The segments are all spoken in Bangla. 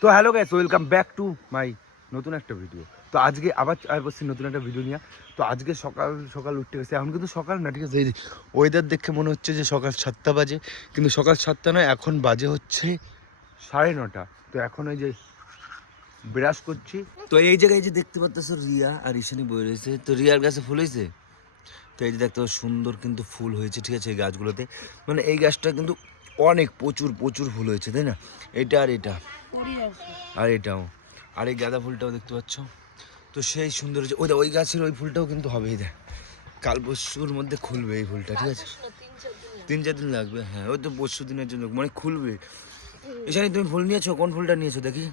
তো hello guys, welcome back to my নতুন একটা ভিডিও। তো আজকে আবার বসছি নতুন একটা ভিডিও নিয়ে। তো আজকে সকাল সকাল উঠতে গেছে, এখন কিন্তু সকাল না, ঠিক আছে। এই ওয়েদার দেখে মনে হচ্ছে যে সকাল 7টা বাজে, কিন্তু সকাল 7টা নয়, এখন বাজে হচ্ছে 9:30। তো এখন ওই যে ব্রাশ করছি। তো এই জায়গায় যে দেখতে পাচ্ছ রিয়া আর ঈশানী বই রয়েছে, তো রিয়ার গাছে ফুল হয়েছে। তো এই যে দেখতে সুন্দর কিন্তু ফুল হয়েছে, ঠিক আছে। এই গাছগুলোতে মানে এই গাছটা কিন্তু অনেক প্রচুর প্রচুর ফুল হয়েছে, তাই না? এটা আর এটা আর এটাও, আর এই গাঁদা ফুলটাও দেখতে পাচ্ছ, তো সেই সুন্দর হয়েছে। ওই গাছের ওই ফুলটাও কিন্তু হবে, এই দেখ কাল পরশুর মধ্যে খুলবে এই ফুলটা, ঠিক আছে। 3-4 দিন লাগবে, হ্যাঁ। ওই তো পরশু দিনের জন্য মানে খুলবে। ঈশানী তুমি ফুল নিয়েছো? কোন ফুলটা নিয়েছো দেখি?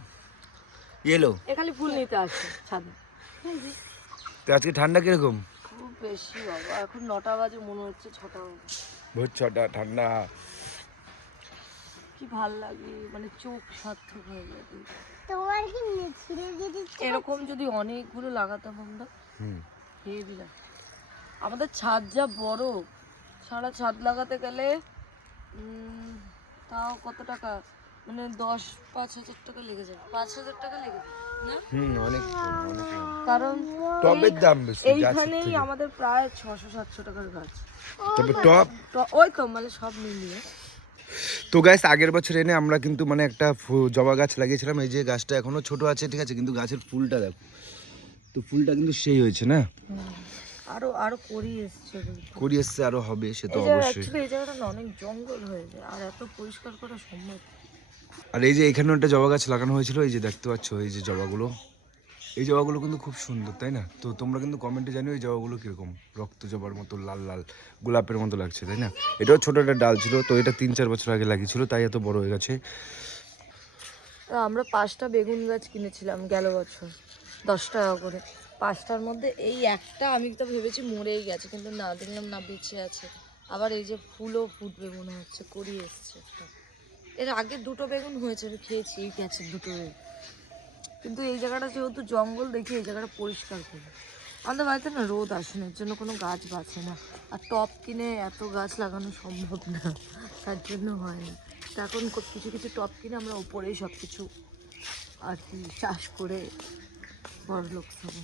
ইয়েলো। এখানে ফুল নিতে আসছে ছাদে। তো আজকে ঠান্ডা কিরকম? খুব বেশি বাবা, এখন 9টা বাজে, মনে হচ্ছে 6টা বাজে। ভোর 6টা, ঠান্ডা। কি ভাল লাগে, মানে চোখ সার্থক হয়ে যাবে। তোমার কি ছিঁড়ে দিতে এরকম যদি অনেকগুলো লাগাতাম আমরা, খেয়ে দিলাম। আমাদের ছাদ যা বড়, সারা ছাদ লাগাতে গেলে তাও কত টাকা, মানে 10-5 হাজার টাকা লেগে যাবে। 5,000 টাকা লেগে যাবে না? অনেক অনেক। কারণ টবের দাম বেশি এইখানেই আমাদের প্রায় 600-700 টাকার গাছ। তবে টপ ওই তো মানে সব মিলিয়ে। তো গাইস, আগের বছর এনে আমরা কিন্তু মানে একটা জবা গাছ লাগিয়েছিলাম। এই যে গাছটা এখনো ছোট আছে, ঠিক আছে, কিন্তু গাছের ফুলটা দেখো, তো ফুলটা কিন্তু সেই হয়েছে না, আরো আরো করি এসছে, করি এসছে, আরো হবে, সে তো এই যে অবশ্যই। অ্যাকচুয়ালি এই জায়গাটা না অনেক জঙ্গল হয়ে যায়, আর এত পরিষ্কার করা সম্ভব। আর এই যে এখানে একটা জবা গাছ লাগানো হয়েছিল, এই যে দেখতে পাচ্ছ, এই যে জবাগুলো, এই জবাগুলো কিন্তু খুব সুন্দর, তাই না? তো তোমরা কিন্তু কমেন্টে জানিও এই জবাগুলো কিরকম, রক্ত জবার মতো লাল লাল গোলাপের মতো লাগছে, তাই না? এটাও ছোট একটা ডাল ছিল, তো এটা 3-4 বছর আগে লাগিয়েছিল, তাই এত বড় হয়ে গেছে। আমরা 5টা বেগুন গাছ কিনেছিলাম গেল বছর, 10 টাকা করে। 5টার মধ্যে এই একটা আমি তো ভেবেছি মরেই গেছে, কিন্তু না, দেখলাম না, বেঁচে আছে। আবার এই যে ফুলও ফুটবে মনে হচ্ছে, করি এসছে একটা। এর আগে 2টো বেগুন হয়েছে, আমি খেয়েছি এই গাছের 2টো বেগুন। কিন্তু এই জায়গাটা যেহেতু জঙ্গল, দেখি এই জায়গাটা পরিষ্কার করি। আমাদের বাড়িতে না রোদ আসে না, এর জন্য কোনো গাছ বাঁচে না। আর টব কিনে এত গাছ লাগানো সম্ভব না, তার জন্য হয় না। তো এখন কিছু কিছু টব কিনে আমরা ওপরেই সব কিছু আর কি চাষ করে বড় লোক হবো।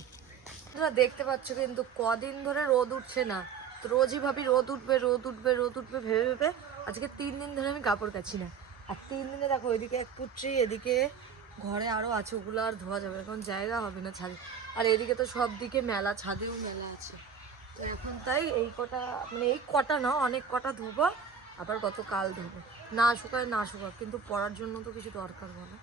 তোমরা দেখতে পাচ্ছ কিন্তু কদিন ধরে রোদ উঠছে না। তো রোজই ভাবি রোদ উঠবে রোদ উঠবে রোদ উঠবে ভেবে ভেবে আজকে 3 দিন ধরে আমি কাপড় কাচ্ছি না। আর 3 দিনে দেখো, এদিকে এক পুট্রি, এদিকে ঘরে আরো আছে, ওগুলো আর ধোয়া যাবে না, কারণ জায়গা হবে না ছাদে। আর এদিকে তো সব দিকে মেলা, ছাদেও মেলা আছে। তো এখন তাই এই কটা, মানে এই কটা না, অনেক কটা ধোবো, আবার গতকাল ধোবো। না শুকায় না শুকাক, কিন্তু পড়ার জন্য তো কিছু দরকার বলো।